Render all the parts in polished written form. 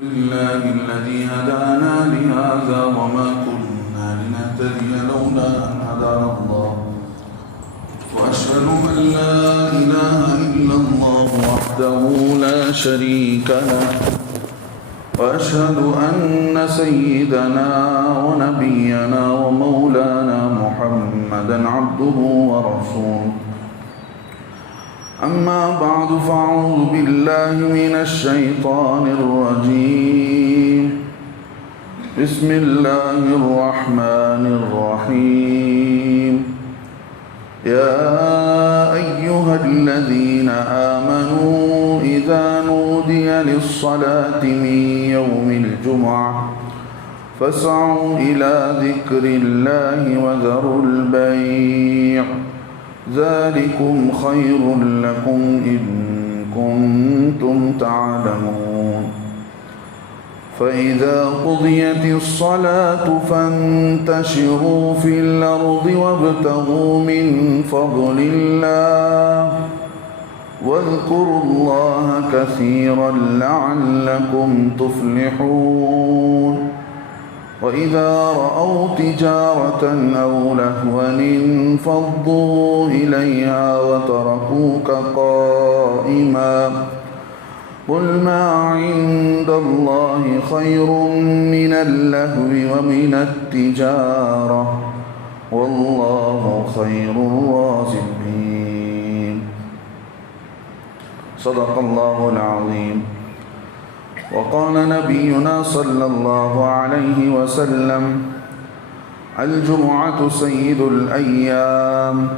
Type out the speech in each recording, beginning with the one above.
لله الذي هدانا لهذا وما كنا لنهتدي لولا أن هدانا الله وأشهد أن لا إله إلا الله وحده لا شريك له وأشهد أن سيدنا ونبينا ومولانا محمدا عبده ورسوله. أما بعد فأعوذ بالله من الشيطان الرجيم. بسم الله الرحمن الرحيم. يا أيها الذين آمنوا إذا نودي للصلاة من يوم الجمعة فاسعوا إلى ذكر الله وذروا البيع ذلكم خير لكم إن كنتم تعلمون. فإذا قضيت الصلاة فانتشروا في الأرض وابتغوا من فضل الله واذكروا الله كثيرا لعلكم تفلحون. وإذا رأوا تجارة أو لهوا انفضوا إليها وتركوك قائما قل ما عند الله خير من اللهو ومن التجارة والله خير الرازقين. صدق الله العظيم. وقال نبينا صلى الله عليه وسلم الجمعة سيد الأيام.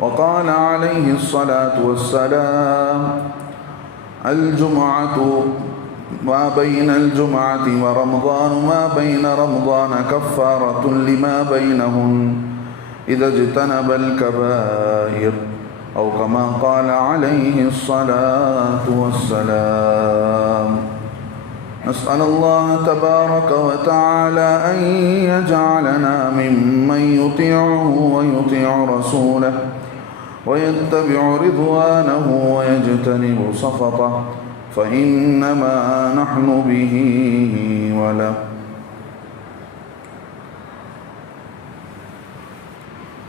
وقال عليه الصلاة والسلام الجمعة ما بين الجمعة ورمضان ما بين رمضان كفارة لما بينهن إذا اجتنب الكبائر أو كما قال عليه الصلاة والسلام. نسأل الله تبارك وتعالى أن يجعلنا ممن يطيعه ويطيع رسوله ويتبع رضوانه ويجتنب سخطه فإنما نحن به وله.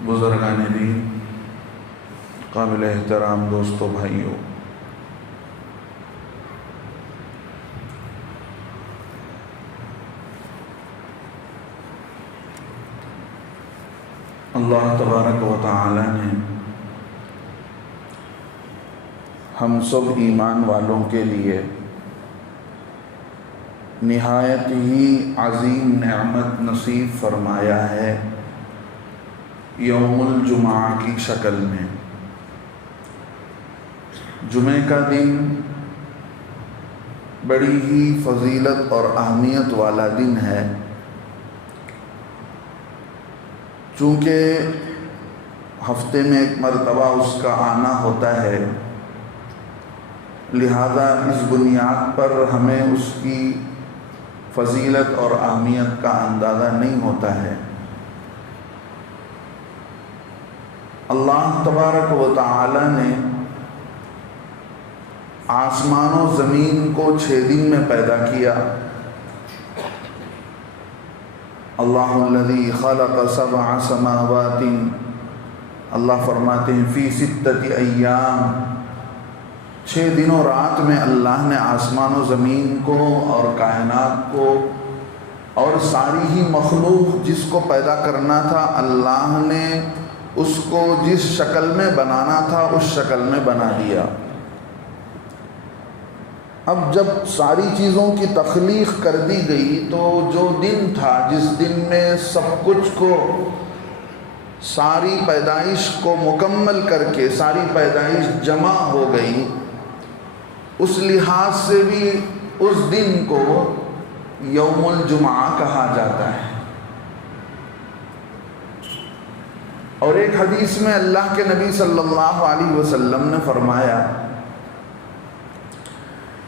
بزرگان دین، قابل احترام دوستو بھائیو، اللہ تبارک و تعالی نے ہم سب ایمان والوں کے لیے نہایت ہی عظیم نعمت نصیب فرمایا ہے یوم الجمعہ کی شکل میں. جمعہ کا دن بڑی ہی فضیلت اور اہمیت والا دن ہے، چونکہ ہفتے میں ایک مرتبہ اس کا آنا ہوتا ہے، لہذا اس بنیاد پر ہمیں اس کی فضیلت اور اہمیت کا اندازہ نہیں ہوتا ہے. اللہ تبارک و تعالی نے آسمان و زمین کو 6 دن میں پیدا کیا. اللہ الذی خلق 7 سماوات، اللہ فرماتے ہیں فی 6 ایام، 6 دن و رات میں اللہ نے آسمان و زمین کو اور کائنات کو اور ساری ہی مخلوق جس کو پیدا کرنا تھا اللہ نے اس کو جس شکل میں بنانا تھا اس شکل میں بنا دیا. اب جب ساری چیزوں کی تخلیق کر دی گئی تو جو دن تھا جس دن میں سب کچھ کو، ساری پیدائش کو مکمل کر کے ساری پیدائش جمع ہو گئی، اس لحاظ سے بھی اس دن کو یوم الجمعہ کہا جاتا ہے. اور ایک حدیث میں اللہ کے نبی صلی اللہ علیہ وسلم نے فرمایا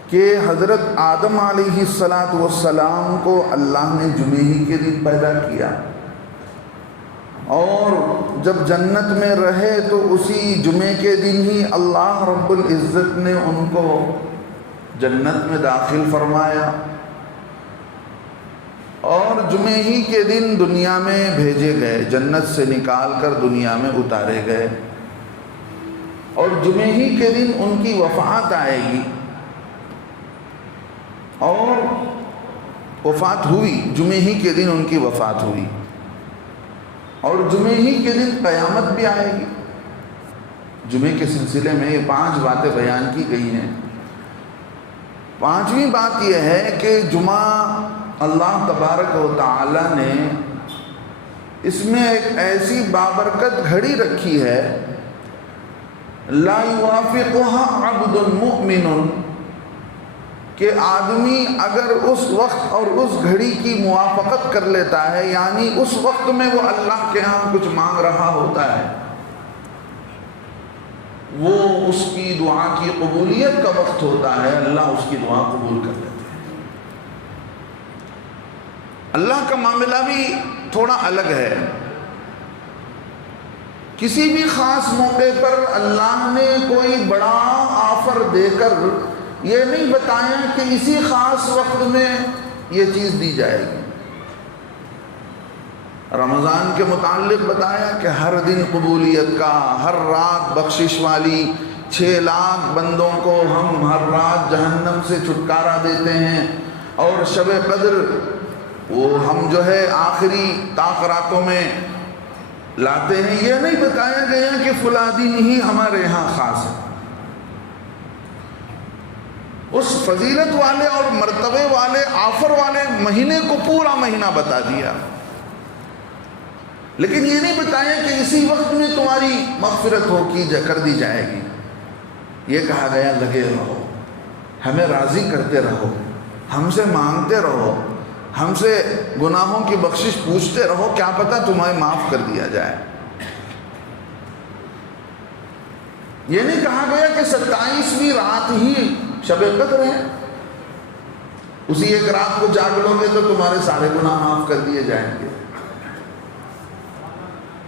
کہ حضرت آدم علیہ السلام کو اللہ نے جمعے ہی کے دن پیدا کیا، اور جب جنت میں رہے تو اسی جمعے کے دن ہی اللہ رب العزت نے ان کو جنت میں داخل فرمایا اور جمعے ہی کے دن دنیا میں بھیجے گئے، جنت سے نکال کر دنیا میں اتارے گئے، اور جمعے ہی کے دن ان کی وفات آئے گی، اور وفات ہوئی، جمعے ہی کے دن ان کی وفات ہوئی، اور جمعے ہی کے دن قیامت بھی آئے گی۔ جمعے کے سلسلے میں یہ 5 باتیں بیان کی گئی ہیں۔ 5ویں بات یہ ہے کہ جمعہ اللہ تبارک و تعالی نے اس میں ایک ایسی بابرکت گھڑی رکھی ہے، لا یوافقها عبد مؤمن، کہ آدمی اگر اس وقت اور اس گھڑی کی موافقت کر لیتا ہے، یعنی اس وقت میں وہ اللہ کے ہاں کچھ مانگ رہا ہوتا ہے، وہ اس کی دعا کی قبولیت کا وقت ہوتا ہے، اللہ اس کی دعا قبول کر لیتے ہیں۔ اللہ کا معاملہ بھی تھوڑا الگ ہے۔ کسی بھی خاص موقع پر اللہ نے کوئی بڑا آفر دے کر یہ نہیں بتایا کہ اسی خاص وقت میں یہ چیز دی جائے گی۔ رمضان کے متعلق بتایا کہ ہر دن قبولیت کا، ہر رات بخشش والی، 6 لاکھ بندوں کو ہم ہر رات جہنم سے چھٹکارا دیتے ہیں، اور شب قدر وہ ہم جو ہے آخری تاخراتوں میں لاتے ہیں۔ یہ نہیں بتایا گیا کہ فلاں دن ہی ہمارے یہاں خاص ہے۔ اس فضیلت والے اور مرتبے والے آفر والے مہینے کو پورا مہینہ بتا دیا، لیکن یہ نہیں بتایا کہ اسی وقت میں تمہاری مغفرت کر دی جائے گی۔ یہ کہا گیا لگے رہو، ہمیں راضی کرتے رہو، ہم سے مانگتے رہو، ہم سے گناہوں کی بخشش پوچھتے رہو، کیا پتہ تمہیں معاف کر دیا جائے۔ یہ نہیں کہا گیا کہ 27ویں رات ہی شب قدر ہے، اسی ایک رات کو جاگ لو گے تو تمہارے سارے گناہ معاف کر دیے جائیں گے،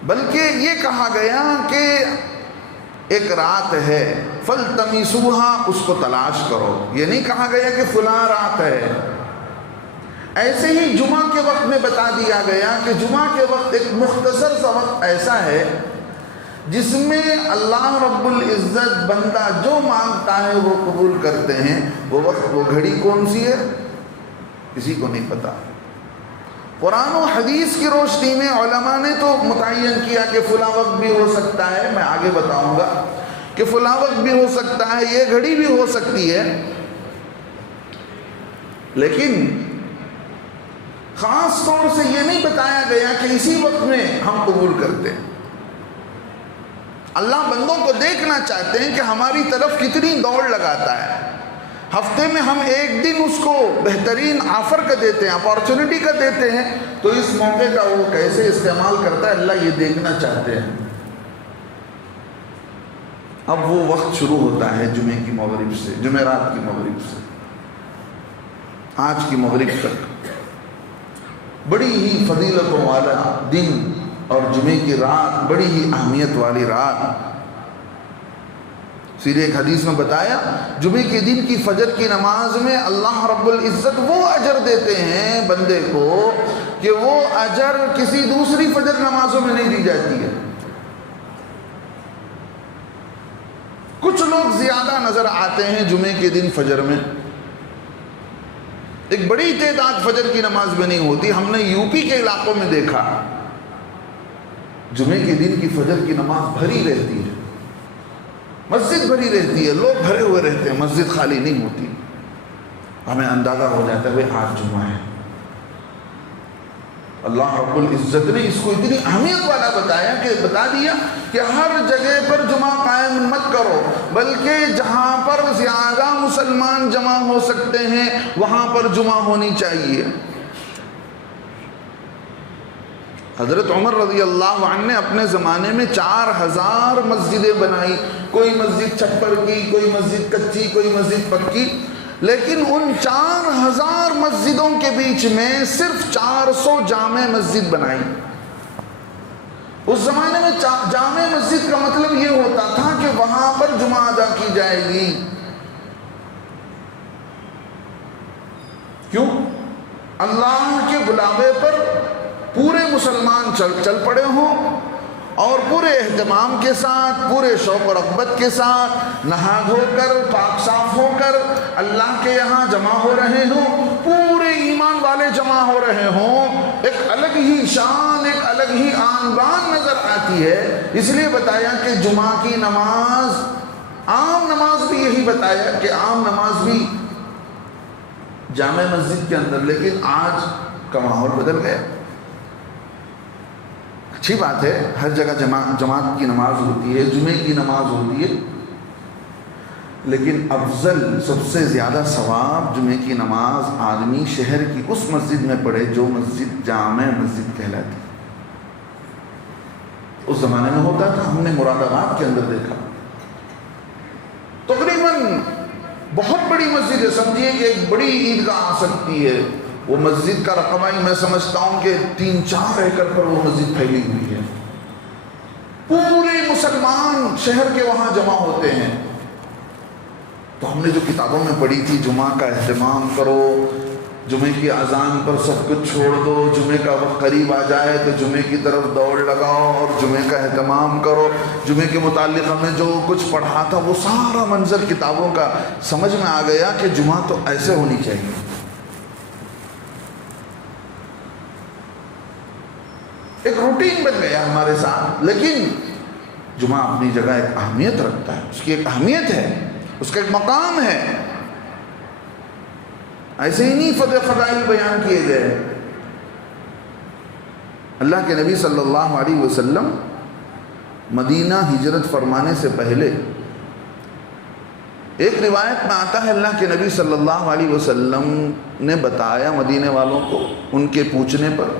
بلکہ یہ کہا گیا کہ ایک رات ہے فَالْتَمِسُوهَا، اس کو تلاش کرو۔ یہ نہیں کہا گیا کہ فلاں رات ہے۔ ایسے ہی جمعہ کے وقت میں بتا دیا گیا کہ جمعہ کے وقت ایک مختصر سا وقت ایسا ہے جس میں اللہ رب العزت بندہ جو مانگتا ہے وہ قبول کرتے ہیں۔ وہ وقت، وہ گھڑی کون سی ہے کسی کو نہیں پتا۔ قرآن و حدیث کی روشنی میں علماء نے تو متعین کیا کہ فلاں وقت بھی ہو سکتا ہے، میں آگے بتاؤں گا کہ فلاں وقت بھی ہو سکتا ہے، یہ گھڑی بھی ہو سکتی ہے، لیکن خاص طور سے یہ نہیں بتایا گیا کہ اسی وقت میں ہم قبول کرتے ہیں۔ اللہ بندوں کو دیکھنا چاہتے ہیں کہ ہماری طرف کتنی دوڑ لگاتا ہے۔ ہفتے میں ہم ایک دن اس کو بہترین آفر کا دیتے ہیں، اپارچونٹی کا دیتے ہیں، تو اس موقع کا وہ کیسے استعمال کرتا ہے، اللہ یہ دیکھنا چاہتے ہیں۔ اب وہ وقت شروع ہوتا ہے جمعے کی مغرب سے، جمعرات کی مغرب سے آج کی مغرب تک، بڑی ہی فضیلتوں والا دن، اور جمعے کی رات بڑی ہی اہمیت والی رات۔ پھر ایک حدیث میں بتایا جمعے کے دن کی فجر کی نماز میں اللہ رب العزت وہ اجر دیتے ہیں بندے کو کہ وہ اجر کسی دوسری فجر نمازوں میں نہیں دی جاتی ہے۔ کچھ لوگ زیادہ نظر آتے ہیں جمعے کے دن فجر میں، ایک بڑی تعداد فجر کی نماز میں نہیں ہوتی۔ ہم نے یو پی کے علاقوں میں دیکھا جمعے کے دن کی فجر کی نماز بھری رہتی ہے، مسجد بھری رہتی ہے، لوگ بھرے ہوئے رہتے ہیں، مسجد خالی نہیں ہوتی۔ ہمیں اندازہ ہو جاتا ہے آج جمعہ ہے۔ اللہ رب العزت نے اس کو اتنی اہمیت والا بتایا کہ بتا دیا کہ ہر جگہ پر جمعہ قائم مت کرو، بلکہ جہاں پر زیادہ مسلمان جمع ہو سکتے ہیں وہاں پر جمعہ ہونی چاہیے۔ حضرت عمر رضی اللہ عنہ نے اپنے زمانے میں 4000 مسجدیں بنائی، کوئی مسجد چھپر کی، کوئی مسجد کچی، کوئی مسجد پکی، لیکن ان 4000 مسجدوں کے بیچ میں صرف 400 جامع مسجد بنائی۔ اس زمانے میں جامع مسجد کا مطلب یہ ہوتا تھا کہ وہاں پر جمعہ ادا کی جائے گی۔ کیوں؟ اللہ کے بلاوے پر پورے مسلمان چل پڑے ہوں اور پورے اہتمام کے ساتھ، پورے شوق و رغبت کے ساتھ نہا دھو کر پاک صاف ہو کر اللہ کے یہاں جمع ہو رہے ہوں، پورے ایمان والے جمع ہو رہے ہوں، ایک الگ ہی شان، ایک الگ ہی آن بان نظر آتی ہے۔ اس لیے بتایا کہ جمعہ کی نماز، عام نماز بھی یہی بتایا کہ عام نماز بھی جامع مسجد کے اندر، لیکن آج کا ماحول بدل گیا۔ اچھی بات ہے، ہر جگہ جماعت کی نماز ہوتی ہے، جمعے کی نماز ہوتی ہے، لیکن افضل، سب سے زیادہ ثواب جمعے کی نماز آدمی شہر کی اس مسجد میں پڑھے جو مسجد جامع مسجد کہلاتی۔ اس زمانے میں ہوتا تھا، ہم نے مراد آباد کے اندر دیکھا، تقریباً بہت بڑی مسجد ہے، سمجھیے کہ ایک بڑی عیدگاہ آ سکتی ہے، وہ مسجد کا رقبہ ہی میں سمجھتا ہوں کہ 3-4 ایکڑ پر وہ مسجد پھیلی ہوئی ہے، پورے مسلمان شہر کے وہاں جمع ہوتے ہیں۔ تو ہم نے جو کتابوں میں پڑھی تھی، جمعہ کا اہتمام کرو، جمعے کی اذان پر سب کچھ چھوڑ دو، جمعے کا وقت قریب آ جائے تو جمعے کی طرف دوڑ لگاؤ اور جمعے کا اہتمام کرو، جمعے کے متعلق ہم نے جو کچھ پڑھا تھا وہ سارا منظر کتابوں کا سمجھ میں آ گیا کہ جمعہ تو ایسے ہونی چاہیے۔ ایک روٹین بن گیا ہمارے ساتھ، لیکن جمعہ اپنی جگہ ایک اہمیت رکھتا ہے، اس کی ایک اہمیت ہے، اس کا ایک مقام ہے۔ ایسے ہی نہیں فضائل بیان کیے گئے۔ اللہ کے نبی صلی اللہ علیہ وسلم مدینہ ہجرت فرمانے سے پہلے، ایک روایت میں آتا ہے اللہ کے نبی صلی اللہ علیہ وسلم نے بتایا مدینے والوں کو، ان کے پوچھنے پر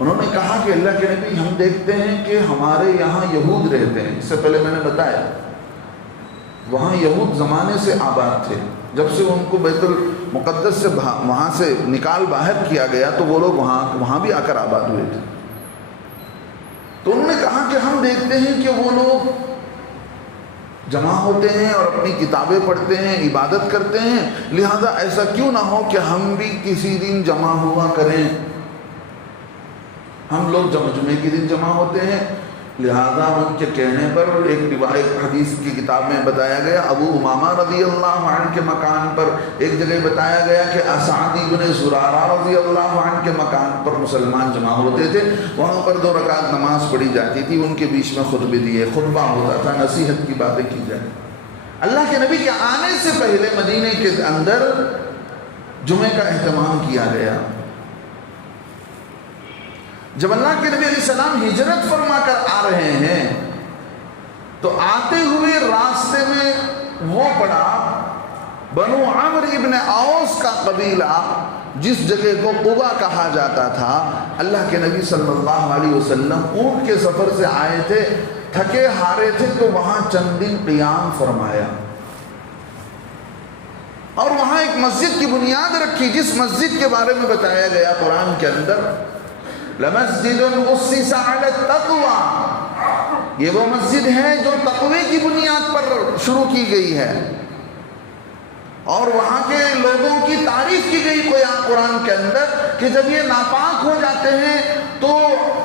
انہوں نے کہا کہ اللہ کے نبی، ہم دیکھتے ہیں کہ ہمارے یہاں یہود رہتے ہیں۔ اس سے پہلے میں نے بتایا وہاں یہود زمانے سے آباد تھے، جب سے ان کو بیت المقدس سے وہاں سے نکال باہر کیا گیا تو وہ لوگ وہاں بھی آ کر آباد ہوئے تھے۔ تو انہوں نے کہا کہ ہم دیکھتے ہیں کہ وہ لوگ جمع ہوتے ہیں اور اپنی کتابیں پڑھتے ہیں، عبادت کرتے ہیں، لہذا ایسا کیوں نہ ہو کہ ہم بھی کسی دن جمع ہوا کریں۔ ہم لوگ جمعے کے دن جمع ہوتے ہیں، لہذا ان کے کہنے پر ایک روایت حدیث کی کتاب میں بتایا گیا، ابو امامہ رضی اللہ عنہ کے مکان پر ایک جگہ بتایا گیا کہ اسعد بن زرارہ رضی اللہ عنہ کے مکان پر مسلمان جمع ہوتے تھے، وہاں پر 2 رکعت نماز پڑھی جاتی تھی، ان کے بیچ میں خطبے دیے، خطبہ ہوتا تھا، نصیحت کی باتیں کی جائیں۔ اللہ کے نبی کے آنے سے پہلے مدینے کے اندر جمعے کا اہتمام کیا گیا۔ جب اللہ کے نبی علیہ السلام ہجرت فرما کر آ رہے ہیں تو آتے ہوئے راستے میں وہ پڑا بنو عمرو ابن اوس کا قبیلہ، جس جگہ کو قبا کہا جاتا تھا۔ اللہ کے نبی صلی اللہ علیہ وسلم اونٹ کے سفر سے آئے تھے، تھکے ہارے تھے، تو وہاں چند دن قیام فرمایا اور وہاں ایک مسجد کی بنیاد رکھی، جس مسجد کے بارے میں بتایا گیا قرآن کے اندر، لَمَسْجِدٌ أُسِّسَ عَلَى التَّقْوَى، یہ وہ مسجد ہے جو تقوی کی بنیاد پر شروع کی گئی ہے، اور وہاں کے لوگوں کی تعریف کی گئی قرآن کے اندر کہ جب یہ ناپاک ہو جاتے ہیں تو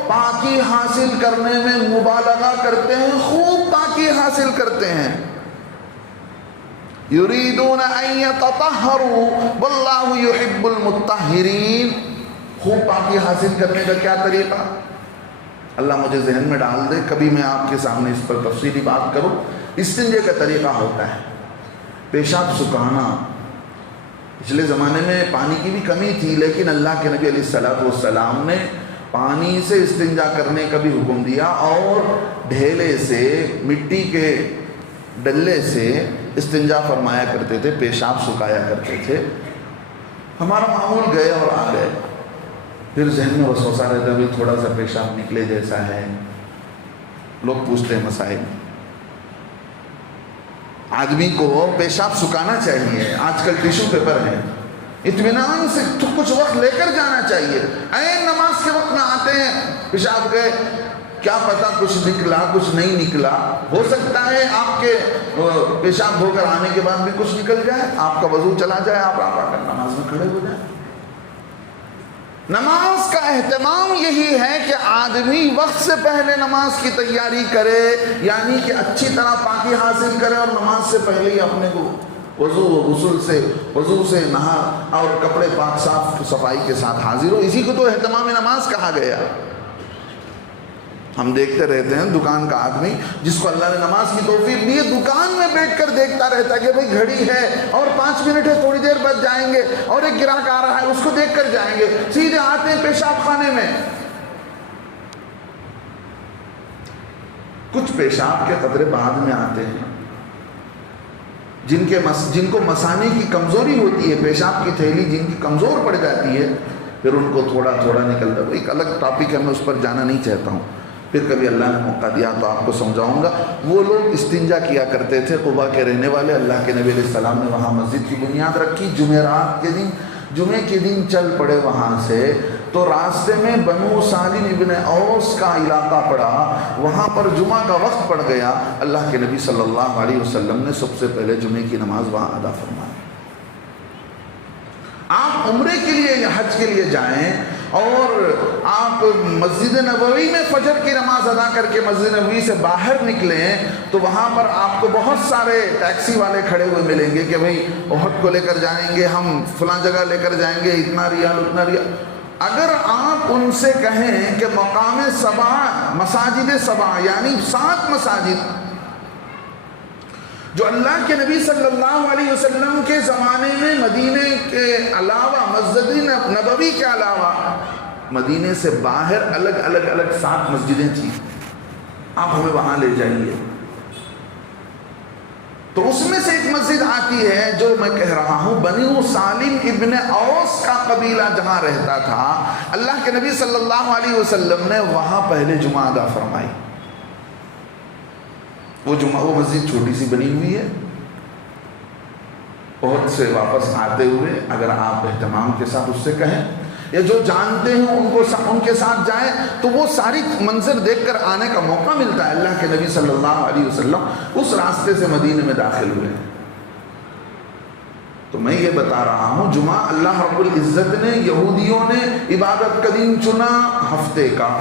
پاکی حاصل کرنے میں مبالغہ کرتے ہیں، خوب پاکی حاصل کرتے ہیں۔ يُرِيدُونَ أَن يَتَطَهَّرُوا وَاللَّهُ يُحِبُّ الْمُطَّهِّرِينَ۔ خوب پاکی حاصل کرنے کا کیا طریقہ؟ اللہ مجھے ذہن میں ڈال دے، کبھی میں آپ کے سامنے اس پر تفصیلی بات کروں۔ استنجے کا طریقہ ہوتا ہے پیشاب سکھانا۔ پچھلے زمانے میں پانی کی بھی کمی تھی، لیکن اللہ کے نبی علیہ السلام نے پانی سے استنجا کرنے کا بھی حکم دیا، اور ڈھیلے سے، مٹی کے ڈلے سے استنجا فرمایا کرتے تھے، پیشاب سکھایا کرتے تھے۔ ہمارا معمول گئے اور آ گئے، پھر ذہن میں وسوسہ رہتا ہے، تھوڑا سا پیشاب نکلے جیسا ہے، لوگ پوچھتے ہیں مسائل۔ آدمی کو پیشاب سکھانا چاہیے، آج کل ٹیشو پیپر ہے، اطمینان سے کچھ وقت لے کر جانا چاہیے۔ عین نماز کے وقت میں آتے ہیں، پیشاب گئے کیا پتہ کچھ نکلا کچھ نہیں نکلا، ہو سکتا ہے آپ کے پیشاب دھو کر آنے کے بعد بھی کچھ نکل جائے، آپ کا وضو چلا جائے، آپ آ کر نماز میں کھڑے ہو جائیں۔ نماز کا اہتمام یہی ہے کہ آدمی وقت سے پہلے نماز کی تیاری کرے، یعنی کہ اچھی طرح پاکی حاصل کرے اور نماز سے پہلے ہی اپنے کو وضو سے نہا اور کپڑے پاک صاف صفائی کے ساتھ حاضر ہو۔ اسی کو تو اہتمام نماز کہا گیا۔ ہم دیکھتے رہتے ہیں دکان کا آدمی جس کو اللہ نے نماز کی توفیق دی ہے، دکان میں بیٹھ کر دیکھتا رہتا ہے کہ بھئی گھڑی ہے اور 5 منٹ ہے، تھوڑی دیر بعد جائیں گے، اور ایک گراہک آ رہا ہے اس کو دیکھ کر جائیں گے، سیدھے آتے ہیں پیشاب خانے میں۔ کچھ پیشاب کے قطرے بعد میں آتے ہیں، جن کو مثانے کی کمزوری ہوتی ہے، پیشاب کی تھیلی جن کی کمزور پڑ جاتی ہے، پھر ان کو تھوڑا تھوڑا نکلتا ہے۔ ایک الگ ٹاپک ہے، میں اس پر جانا نہیں چاہتا ہوں، پھر کبھی اللہ نے موقع دیا تو آپ کو سمجھاؤں گا۔ وہ لوگ استنجا کیا کرتے تھے، قباء کے رہنے والے، اللہ کے نبی علیہ السلام نے وہاں مسجد کی بنیاد رکھی، جمعے کے دن چل پڑے وہاں سے، تو راستے میں بنو سالم ابن اوس کا علاقہ پڑا، وہاں پر جمعہ کا وقت پڑ گیا، اللہ کے نبی صلی اللہ علیہ وسلم نے سب سے پہلے جمعے کی نماز وہاں ادا فرمائی۔ آپ عمرے کے لیے یا حج کے لیے جائیں اور آپ مسجد نبوی میں فجر کی نماز ادا کر کے مسجد نبوی سے باہر نکلیں تو وہاں پر آپ کو بہت سارے ٹیکسی والے کھڑے ہوئے ملیں گے کہ بھئی احد کو لے کر جائیں گے، ہم فلاں جگہ لے کر جائیں گے، اتنا ریال اتنا ریال۔ اگر آپ ان سے کہیں کہ مقام 7 مساجد 7 یعنی 7 مساجد جو اللہ کے نبی صلی اللہ علیہ وسلم کے زمانے میں مدینے کے علاوہ، مسجد نبوی کے علاوہ مدینے سے باہر الگ 7 مسجدیں تھیں، آپ ہمیں وہاں لے جائیے۔ تو اس میں سے ایک مسجد آتی ہے جو میں کہہ رہا ہوں، بنو سالم ابن اوس کا قبیلہ جہاں رہتا تھا، اللہ کے نبی صلی اللہ علیہ وسلم نے وہاں پہلے جمعہ ادا فرمائی۔ وہ مسجد چھوٹی سی بنی ہوئی ہے، بہت سے واپس آتے ہوئے اگر آپ اہتمام کے ساتھ اس سے کہیں یا جو جانتے ہیں ان کے ساتھ جائیں تو وہ ساری منظر دیکھ کر آنے کا موقع ملتا ہے۔ اللہ کے نبی صلی اللہ علیہ وسلم اس راستے سے مدینے میں داخل ہوئے ہیں۔ تو میں یہ بتا رہا ہوں، جمعہ اللہ رب العزت نے، یہودیوں نے عبادت کا دن چنا ہفتے کا،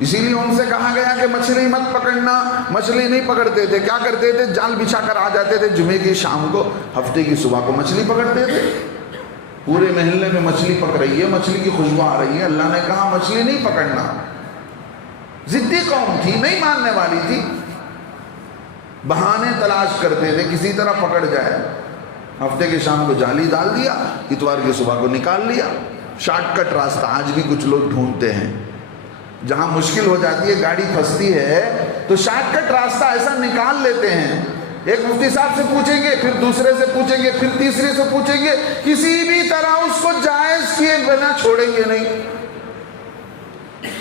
اسی لیے ان سے کہا گیا کہ مچھلی مت پکڑنا۔ مچھلی نہیں پکڑتے تھے، کیا کرتے تھے؟ جال بچھا کر آ جاتے تھے، جمعے کی شام کو، ہفتے کی صبح کو مچھلی پکڑتے تھے۔ پورے محلے میں مچھلی پک رہی ہے، مچھلی کی خوشبو آ رہی ہے، اللہ نے کہا مچھلی نہیں پکڑنا۔ ضدی قوم تھی، نہیں ماننے والی تھی، بہانے تلاش کرتے تھے کسی طرح پکڑ جائے۔ ہفتے کی شام کو جالی ڈال دیا، اتوار کی صبح کو نکال لیا۔ شارٹ کٹ راستہ آج بھی کچھ لوگ ڈھونڈتے ہیں، جہاں مشکل ہو جاتی ہے، گاڑی پھنستی ہے تو شارٹ کٹ راستہ ایسا نکال لیتے ہیں۔ ایک مفتی صاحب سے پوچھیں گے، پھر دوسرے سے پوچھیں گے، پھر تیسرے سے پوچھیں گے، کسی بھی طرح اس کو جائز کیے بنا چھوڑیں گے نہیں۔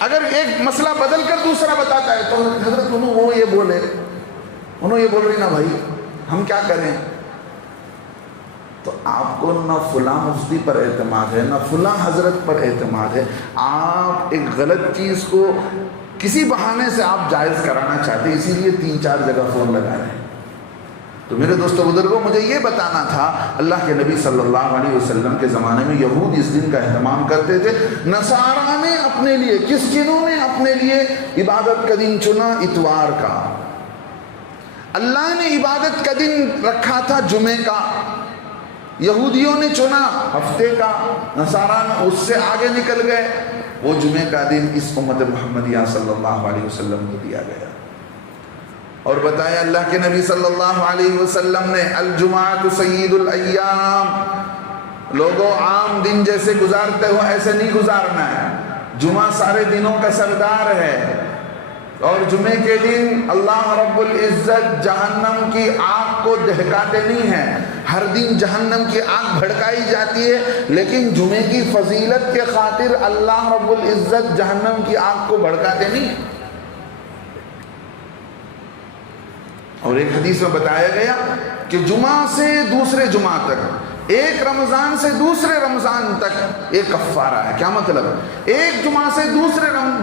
اگر ایک مسئلہ بدل کر دوسرا بتاتا ہے تو حضرت وہ یہ بولے، انہوں یہ بول رہی نا بھائی ہم کیا کریں؟ تو آپ کو نہ فلاں مفتی پر اعتماد ہے، نہ فلاں حضرت پر اعتماد ہے، آپ ایک غلط چیز کو کسی بہانے سے آپ جائز کرانا چاہتے ہیں، اسی لیے 3-4 جگہ فون لگا رہے ہیں۔ تو میرے دوستو بزرگوں، مجھے یہ بتانا تھا، اللہ کے نبی صلی اللہ علیہ وسلم کے زمانے میں یہود اس دن کا اہتمام کرتے تھے۔ نصارہ نے اپنے لیے، کس جنہوں نے اپنے لیے عبادت کا دن چنا؟ اتوار کا۔ اللہ نے عبادت کا دن رکھا تھا جمعے کا، یہودیوں نے چنا ہفتے کا، نصارہ نے اس سے آگے نکل گئے، وہ جمعے کا دن اس امت محمدیہ صلی اللہ علیہ وسلم کو دیا گیا۔ اور بتایا اللہ کے نبی صلی اللہ علیہ وسلم نے، الجمعۃ سید الایام، لوگوں عام دن جیسے گزارتے ہو ایسے نہیں گزارنا ہے، جمعہ سارے دنوں کا سردار ہے، اور جمعے کے دن اللہ رب العزت جہنم کی آگ کو دہکاتے نہیں ہیں۔ ہر دن جہنم کی آگ بھڑکائی جاتی ہے، لیکن جمعے کی فضیلت کے خاطر اللہ رب العزت جہنم کی آگ کو بھڑکاتے نہیں ہیں۔ اور ایک حدیث میں بتایا گیا کہ جمعہ سے دوسرے جمعہ تک ایک رمضان سے دوسرے رمضان تک ایک کفارہ ہے. کیا مطلب؟ ایک جمعہ سے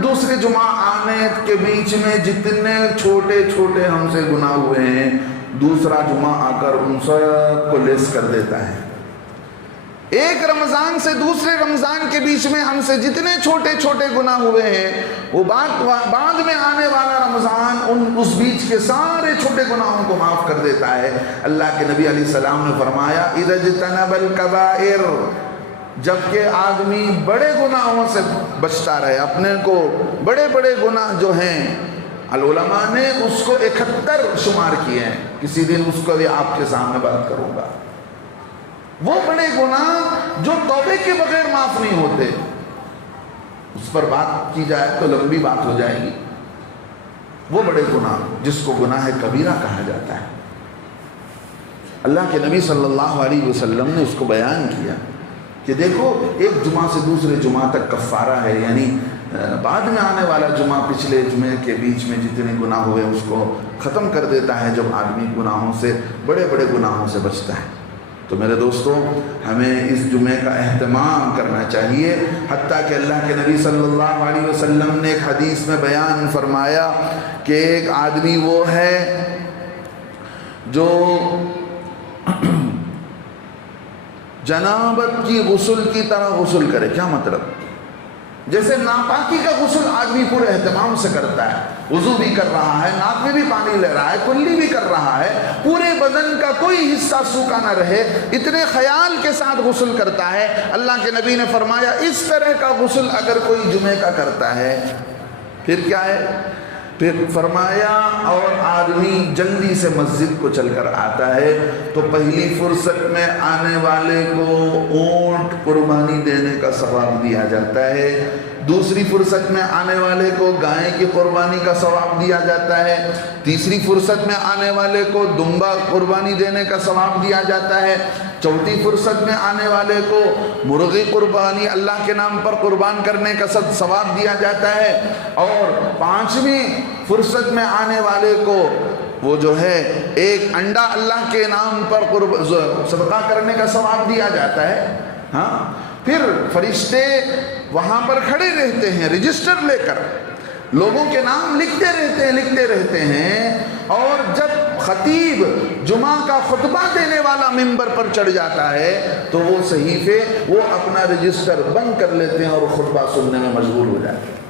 دوسرے جمعہ آنے کے بیچ میں جتنے چھوٹے چھوٹے ہم سے گناہ ہوئے ہیں، دوسرا جمعہ آ کر ان سب کو لیس کر دیتا ہے. ایک رمضان سے دوسرے رمضان کے بیچ میں ہم سے جتنے چھوٹے چھوٹے گناہ ہوئے ہیں، وہ بعد میں آنے والا رمضان اس بیچ کے سارے چھوٹے گناہوں کو معاف کر دیتا ہے. اللہ کے نبی علیہ السلام نے فرمایا اذا اجتنب الکبائر، جبکہ آدمی بڑے گناہوں سے بچتا رہے، اپنے کو بڑے بڑے گناہ جو ہیں، علماء نے اس کو 71 شمار کیے ہیں. کسی دن اس کو بھی آپ کے سامنے بات کروں گا. وہ بڑے گناہ جو توبے کے بغیر معاف نہیں ہوتے، اس پر بات کی جائے تو لمبی بات ہو جائے گی. وہ بڑے گناہ جس کو گناہ کبیرہ کہا جاتا ہے، اللہ کے نبی صلی اللہ علیہ وسلم نے اس کو بیان کیا کہ دیکھو ایک جمعہ سے دوسرے جمعہ تک کفارہ ہے، یعنی بعد میں آنے والا جمعہ پچھلے جمعے کے بیچ میں جتنے گناہ ہوئے اس کو ختم کر دیتا ہے جب آدمی گناہوں سے، بڑے بڑے گناہوں سے بچتا ہے. تو میرے دوستوں، ہمیں اس جمعے کا اہتمام کرنا چاہیے. حتیٰ کہ اللہ کے نبی صلی اللہ علیہ وسلم نے ایک حدیث میں بیان فرمایا کہ ایک آدمی وہ ہے جو جنابت کی غسل کی طرح غسل کرے. کیا مطلب؟ جیسے ناپاکی کا غسل آدمی پورے اہتمام سے کرتا ہے، وضو بھی کر رہا ہے، ناک میں بھی پانی لے رہا ہے، کلی بھی کر رہا ہے، پورے بدن کا کوئی حصہ سوکھا نہ رہے، اتنے خیال کے ساتھ غسل کرتا ہے. اللہ کے نبی نے فرمایا اس طرح کا غسل اگر کوئی جمعے کا کرتا ہے پھر کیا ہے؟ پھر فرمایا اور آدمی جلدی سے مسجد کو چل کر آتا ہے تو پہلی فرصت میں آنے والے کو اونٹ قربانی دینے کا ثواب دیا جاتا ہے، دوسری فرصت میں آنے والے کو گائے کی قربانی کا ثواب دیا جاتا ہے، تیسری فرصت میں آنے والے کو دمبا قربانی دینے کا ثواب دیا جاتا ہے، چوتھی فرصت میں آنے والے کو مرغی قربانی اللہ کے نام پر قربان کرنے کا ثواب دیا جاتا ہے، اور پانچویں فرصت میں آنے والے کو وہ جو ہے ایک انڈا اللہ کے نام پر صدقہ کرنے کا ثواب دیا جاتا ہے. ہاں، پھر فرشتے وہاں پر کھڑے رہتے ہیں رجسٹر لے کر، لوگوں کے نام لکھتے رہتے ہیں، اور جب خطیب جمعہ کا خطبہ دینے والا ممبر پر چڑھ جاتا ہے تو وہ صحیفے وہ اپنا رجسٹر بند کر لیتے ہیں اور خطبہ سننے میں مشغول ہو جاتے ہیں.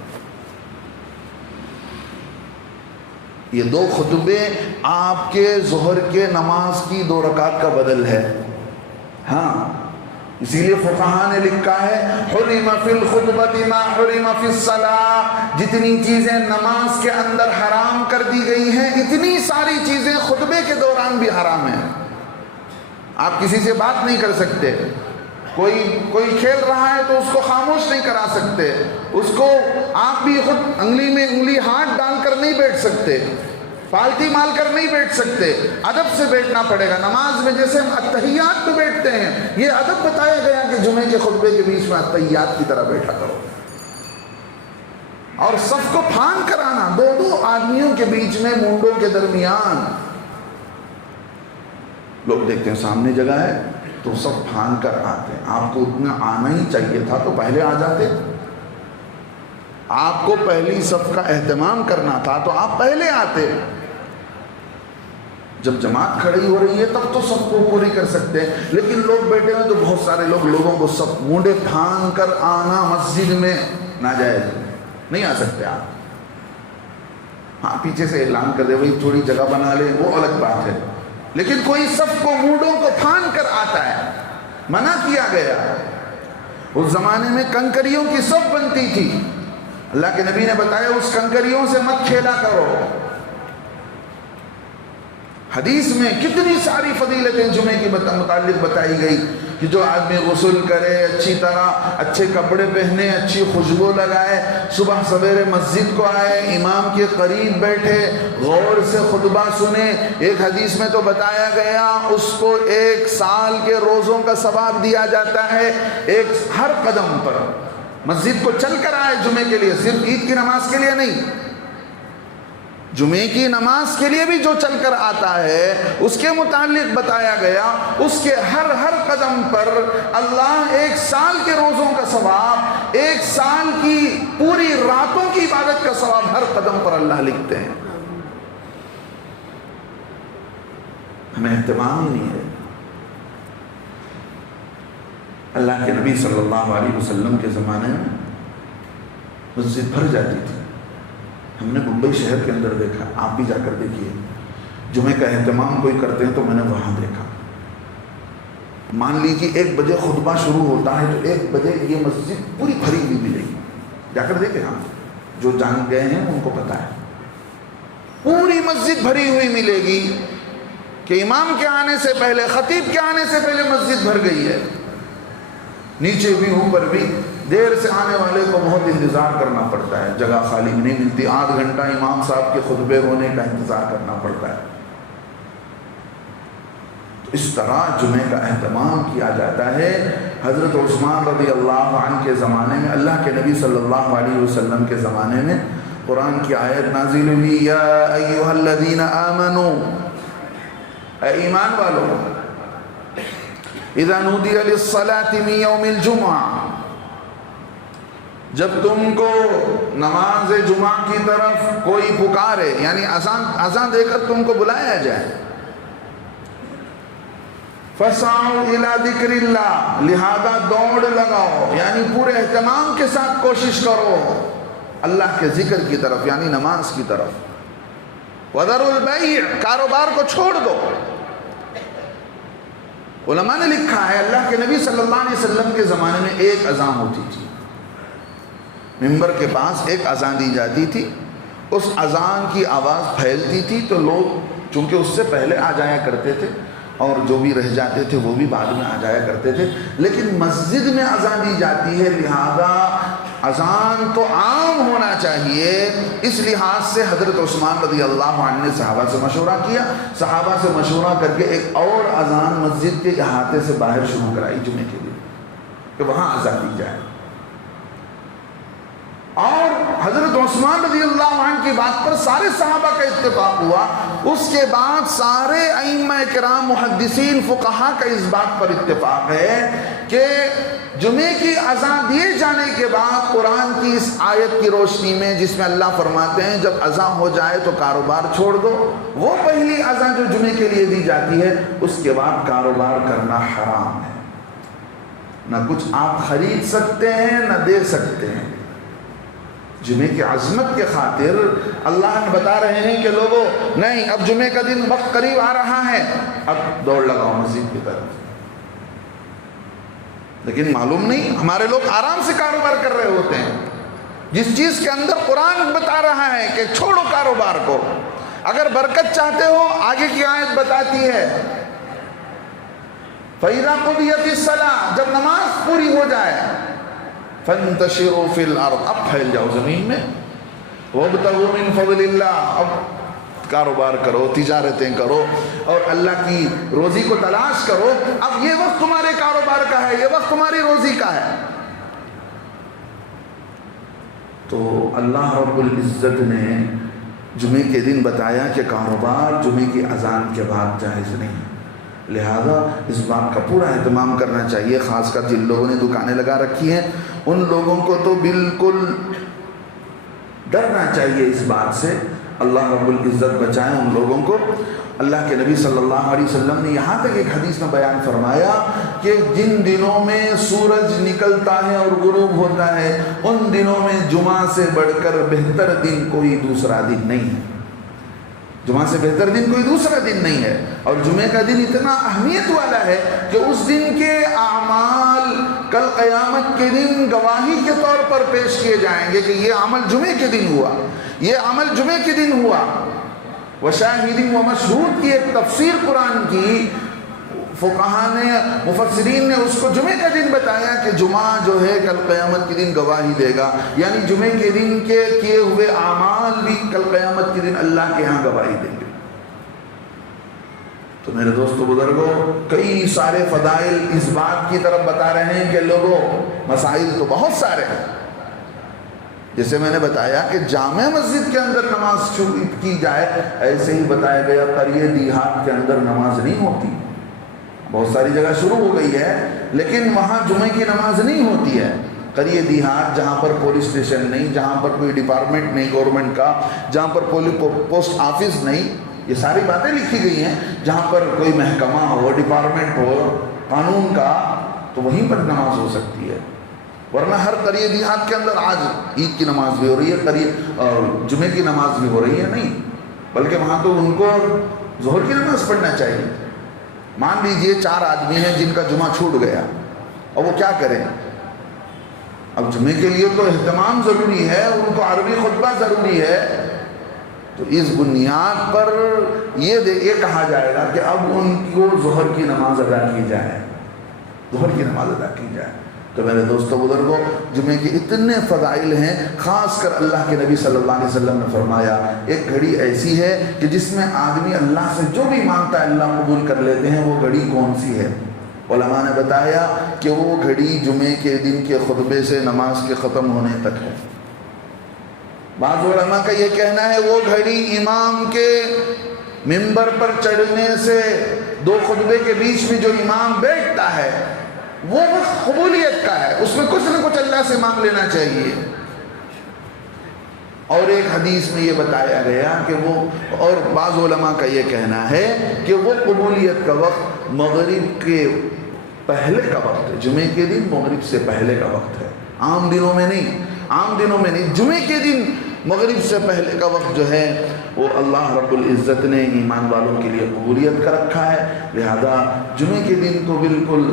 یہ 2 خطبے آپ کے ظہر کے نماز کی 2 رکعت کا بدل ہے. ہاں، اسی لیے فقہاء نے لکھا ہے حرم فی الخطبۃ ما حرم فی الصلاۃ، جتنی چیزیں نماز کے اندر حرام کر دی گئی ہیں اتنی ساری چیزیں خطبے کے دوران بھی حرام ہیں. آپ کسی سے بات نہیں کر سکتے، کوئی کھیل رہا ہے تو اس کو خاموش نہیں کرا سکتے، اس کو آپ بھی خود انگلی میں انگلی ہاتھ ڈال کر نہیں بیٹھ سکتے، پالتی مال کر نہیں بیٹھ سکتے، ادب سے بیٹھنا پڑے گا. نماز میں جیسے ہم اتحیات میں بیٹھتے ہیں، یہ ادب بتایا گیا کہ جمعے کے خطبے کے بیچ میں اتحیات کی طرح بیٹھا کرو. اور صف کو پھان کر آنا، 2 آدمیوں کے بیچ میں مونڈوں کے درمیان، لوگ دیکھتے ہیں سامنے جگہ ہے تو سب پھان کر آتے ہیں. آپ کو اتنا آنا ہی چاہیے تھا تو پہلے آ جاتے، آپ کو پہلی صف کا اہتمام کرنا تھا تو آپ پہلے آتے. جب جماعت کھڑی ہو رہی ہے تب تو سب کو پوری کر سکتے ہیں، لیکن لوگ بیٹھے ہیں تو بہت سارے لوگوں کو سب مونڈے پھان کر آنا مسجد میں ناجائز، نہیں آ سکتے آپ. ہاں، پیچھے سے اعلان کر دے بھائی تھوڑی جگہ بنا لیں، وہ الگ بات ہے، لیکن کوئی سب کو مونڈوں کو پھان کر آتا ہے، منع کیا گیا. اس زمانے میں کنکریوں کی سب بنتی تھی، اللہ کے نبی نے بتایا اس کنکریوں سے مت کھیلا کرو. حدیث میں کتنی ساری فضیلتیں جمعے کی متعلق بتائی گئی کہ جو آدمی غسل کرے، اچھی طرح اچھے کپڑے پہنے، اچھی خوشبو لگائے، صبح سویرے مسجد کو آئے، امام کے قریب بیٹھے، غور سے خطبہ سنے. ایک حدیث میں تو بتایا گیا اس کو 1 سال کے روزوں کا ثواب دیا جاتا ہے. ہر قدم پر مسجد کو چل کر آئے جمعے کے لیے، صرف عید کی نماز کے لیے نہیں. جمعے کی نماز کے لیے بھی جو چل کر آتا ہے اس کے متعلق بتایا گیا، اس کے ہر قدم پر اللہ 1 سال کے روزوں کا ثواب، 1 سال کی پوری راتوں کی عبادت کا ثواب ہر قدم پر اللہ لکھتے ہیں۔ ہمیں اہتمام ہی نہیں ہے۔ اللہ کے نبی صلی اللہ علیہ وسلم کے زمانے میں مسجد بھر جاتی تھی۔ ہم نے ممبئی شہر کے اندر دیکھا، آپ بھی جا کر دیکھیے، جمعے کا اہتمام کوئی کرتے ہیں تو میں نے وہاں دیکھا۔ مان لیجیے 1 بجے خطبہ شروع ہوتا ہے تو 1 بجے یہ مسجد پوری بھری ہوئی ملے گی، جا کر دیکھیں، ہم جو جان گئے ہیں ان کو پتا ہے، پوری مسجد بھری ہوئی ملے گی کہ امام کے آنے سے پہلے، خطیب کے آنے سے پہلے مسجد بھر گئی ہے۔ نیچے بھی اوپر بھی دیر سے آنے والے کو بہت انتظار کرنا پڑتا ہے، جگہ خالی نہیں ملتی، آدھ گھنٹہ امام صاحب کے خطبے ہونے کا انتظار کرنا پڑتا ہے۔ تو اس طرح جمعے کا اہتمام کیا جاتا ہے۔ حضرت عثمان رضی اللہ عنہ کے زمانے میں، اللہ کے نبی صلی اللہ علیہ وسلم کے زمانے میں قرآن کی آیت نازل ہوئی، یا ایھا الذین آمنوا، اے ایمان والو، اذا نودی للصلاة من یوم الجمعہ، جب تم کو نماز جمعہ کی طرف کوئی پکارے، یعنی اذان دے کر تم کو بلایا جائے، فَسَعُوا إِلَىٰ ذِكْرِ اللَّهِ، لہذا دوڑ لگاؤ، یعنی پورے اہتمام کے ساتھ کوشش کرو اللہ کے ذکر کی طرف، یعنی نماز کی طرف۔ وَذَرُوا الْبَيْعَ، کاروبار کو چھوڑ دو۔ علماء نے لکھا ہے اللہ کے نبی صلی اللہ علیہ وسلم کے زمانے میں ایک اذان ہوتی تھی، ممبر کے پاس ایک اذان دی جاتی تھی، اس اذان کی آواز پھیلتی تھی تو لوگ چونکہ اس سے پہلے آ جایا کرتے تھے اور جو بھی رہ جاتے تھے وہ بھی بعد میں آ جایا کرتے تھے، لیکن مسجد میں اذان دی جاتی ہے لہذا اذان تو عام ہونا چاہیے۔ اس لحاظ سے حضرت عثمان رضی اللہ عنہ نے صحابہ سے مشورہ کیا، صحابہ سے مشورہ کر کے ایک اور اذان مسجد کے احاطے سے باہر شروع کرائی جمعے کے لیے کہ وہاں اذان دی جائے۔ اور حضرت عثمان رضی اللہ عنہ کی بات پر سارے صحابہ کا اتفاق ہوا، اس کے بعد سارے ائمہ کرام، محدثین، فقہا کا اس بات پر اتفاق ہے کہ جمعے کی اذان دیے جانے کے بعد قرآن کی اس آیت کی روشنی میں جس میں اللہ فرماتے ہیں جب اذان ہو جائے تو کاروبار چھوڑ دو، وہ پہلی اذان جو جمعے کے لیے دی جاتی ہے، اس کے بعد کاروبار کرنا حرام ہے، نہ کچھ آپ خرید سکتے ہیں نہ دے سکتے ہیں۔ جمعے کی عظمت کے خاطر اللہ نے بتا رہے ہیں کہ لوگوں نہیں، اب جمعے کا دن وقت قریب آ رہا ہے، اب دوڑ لگاؤ مسجد کی طرف، لیکن معلوم نہیں، ہمارے لوگ آرام سے کاروبار کر رہے ہوتے ہیں، جس چیز کے اندر قرآن بتا رہا ہے کہ چھوڑو کاروبار کو، اگر برکت چاہتے ہو آگے کی آیت بتاتی ہے فَإِذَا قُضِيَتِ الصَّلَاةُ، جب نماز پوری ہو جائے، فَانْتَشِرُوا فِي الْأَرْضِ، اب پھیل جاؤ زمین میں، وَابْتَغُوا مِنْ فَضْلِ اللَّهِ، اب کاروبار کرو، تجارتیں کرو اور اللہ کی روزی کو تلاش کرو، اب یہ وقت تمہارے کاروبار کا ہے، یہ وقت تمہاری روزی کا ہے۔ تو اللہ رب العزت نے جمعے کے دن بتایا کہ کاروبار جمعے کی اذان کے بعد جائز نہیں، لہذا اس بات کا پورا اہتمام کرنا چاہیے، خاص کر جن لوگوں نے دکانیں لگا رکھی ہیں ان لوگوں کو تو بالکل ڈرنا چاہیے اس بات سے، اللہ رب العزت بچائے ان لوگوں کو۔ اللہ کے نبی صلی اللہ علیہ وسلم نے یہاں تک ایک حدیث میں بیان فرمایا کہ جن دنوں میں سورج نکلتا ہے اور غروب ہوتا ہے ان دنوں میں جمعہ سے بڑھ کر بہتر دن کوئی دوسرا دن نہیں ہے، جمعہ سے بہتر دن کوئی دوسرا دن نہیں ہے، اور جمعے کا دن اتنا اہمیت والا ہے کہ اس دن کے اعمال کل قیامت کے دن گواہی کے طور پر پیش کیے جائیں گے کہ یہ عمل جمعے کے دن ہوا، یہ عمل جمعے کے دن ہوا۔ وشاہد و مشہود کی ایک تفسیر قرآن کی فقہا نے، مفسرین نے اس کو جمعے کا دن بتایا کہ جمعہ جو ہے کل قیامت کے دن گواہی دے گا، یعنی جمعے کے دن کے کیے ہوئے اعمال بھی کل قیامت کے دن اللہ کے ہاں گواہی دیں گے۔ تو میرے دوستو بزرگوں، کئی سارے فضائل اس بات کی طرف بتا رہے ہیں کہ لوگوں مسائل تو بہت سارے ہیں، جیسے میں نے بتایا کہ جامع مسجد کے اندر نماز شروع کی جائے، ایسے ہی بتایا گیا قریہ دیہات کے اندر نماز نہیں ہوتی۔ بہت ساری جگہ شروع ہو گئی ہے لیکن وہاں جمعے کی نماز نہیں ہوتی ہے۔ قریہ دیہات جہاں پر پولیس اسٹیشن نہیں، جہاں پر کوئی ڈپارٹمنٹ نہیں گورنمنٹ کا، جہاں پر پوسٹ آفس نہیں، یہ ساری باتیں لکھی گئی ہیں، جہاں پر کوئی محکمہ ہو، ڈپارٹمنٹ ہو قانون کا، تو وہیں پر نماز ہو سکتی ہے۔ ورنہ ہر قریہ دیہات کے اندر آج عید کی نماز بھی ہو رہی ہے، جمعے کی نماز بھی ہو رہی ہے، نہیں، بلکہ وہاں تو ان کو ظہر کی نماز پڑھنا چاہیے۔ مان لیجئے 4 آدمی ہیں جن کا جمعہ چھوٹ گیا، اور وہ کیا کریں؟ اب جمعے کے لیے تو اہتمام ضروری ہے، ان کو عربی خطبہ ضروری ہے، تو اس بنیاد پر یہ کہا جائے گا کہ اب ان کو ظہر کی نماز ادا کی جائے، ظہر کی نماز ادا کی جائے۔ تو میرے دوستو بزرگوں، جمعے کے اتنے فضائل ہیں، خاص کر اللہ کے نبی صلی اللہ علیہ وسلم نے فرمایا ایک گھڑی ایسی ہے کہ جس میں آدمی اللہ سے جو بھی مانگتا ہے اللہ قبول کر لیتے ہیں۔ وہ گھڑی کون سی ہے؟ علماء نے بتایا کہ وہ گھڑی جمعے کے دن کے خطبے سے نماز کے ختم ہونے تک ہے۔ بعض علماء کا یہ کہنا ہے وہ گھڑی امام کے منبر پر چڑھنے سے 2 خطبے کے بیچ میں جو امام بیٹھتا ہے وہ وقت قبولیت کا ہے، اس میں کچھ نہ کچھ اللہ سے مانگ لینا چاہیے۔ اور ایک حدیث میں یہ بتایا گیا کہ وہ، اور بعض علماء کا یہ کہنا ہے کہ وہ قبولیت کا وقت مغرب کے پہلے کا وقت ہے، جمعے کے دن مغرب سے پہلے کا وقت ہے، عام دنوں میں نہیں، جمعے کے دن مغرب سے پہلے کا وقت جو ہے وہ اللہ رب العزت نے ایمان والوں کے لیے قبولیت کا رکھا ہے۔ لہذا جمعے کے دن کو بالکل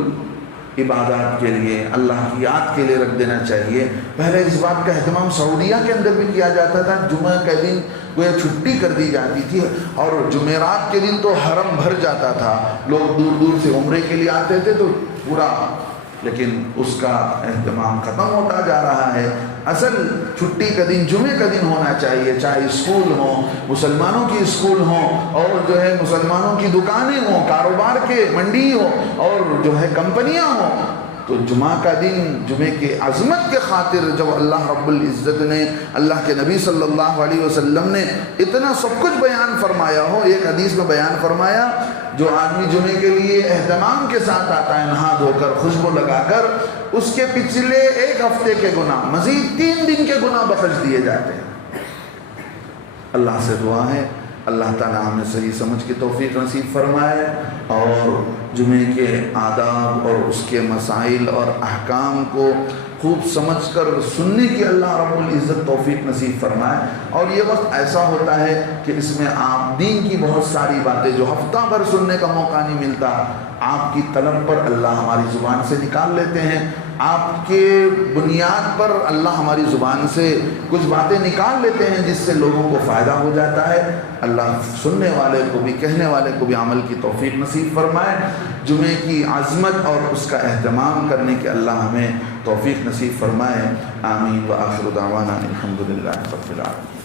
عبادات کے لیے، اللہ کی یاد کے لیے رکھ دینا چاہیے۔ پہلے اس بات کا اہتمام سعودیہ کے اندر بھی کیا جاتا تھا، جمعہ کے دن کوئی چھٹی کر دی جاتی تھی، اور جمعرات کے دن تو حرم بھر جاتا تھا، لوگ دور دور سے عمرے کے لیے آتے تھے، تو پورا، لیکن اس کا اہتمام ختم ہوتا جا رہا ہے۔ اصل چھٹی کا دن جمعے کا دن ہونا چاہیے، چاہے اسکول ہوں، مسلمانوں کی اسکول ہوں، اور جو ہے مسلمانوں کی دکانیں ہوں، کاروبار کے منڈی ہو، اور جو ہے کمپنیاں ہوں، تو جمعہ کا دن جمعے کے عظمت کے خاطر جب اللہ رب العزت نے، اللہ کے نبی صلی اللہ علیہ وسلم نے اتنا سب کچھ بیان فرمایا ہو، ایک حدیث میں بیان فرمایا جو آدمی جمعے کے لیے اہتمام کے ساتھ آتا ہے، نہا دھو کر خوشبو لگا کر، اس کے پچھلے 1 ہفتے کے گناہ، مزید 3 دن کے گناہ بخش دیے جاتے ہیں۔ اللہ سے دعا ہے اللہ تعالیٰ ہمیں صحیح سمجھ کی توفیق نصیب فرمائے، اور جمعے کے آداب اور اس کے مسائل اور احکام کو خوب سمجھ کر سننے کی اللہ رب العزت توفیق نصیب فرمائے۔ اور یہ وقت ایسا ہوتا ہے کہ اس میں آپ دین کی بہت ساری باتیں جو ہفتہ بھر سننے کا موقع نہیں ملتا، آپ کی طلب پر اللہ ہماری زبان سے نکال لیتے ہیں، آپ کے بنیاد پر اللہ ہماری زبان سے کچھ باتیں نکال لیتے ہیں جس سے لوگوں کو فائدہ ہو جاتا ہے۔ اللہ سننے والے کو بھی، کہنے والے کو بھی عمل کی توفیق نصیب فرمائے۔ جمعے کی عظمت اور اس کا اہتمام کرنے کے اللہ ہمیں توفیق نصیب فرمائے۔ آمین وآخر دعوانا الحمدللہ رب العالمین۔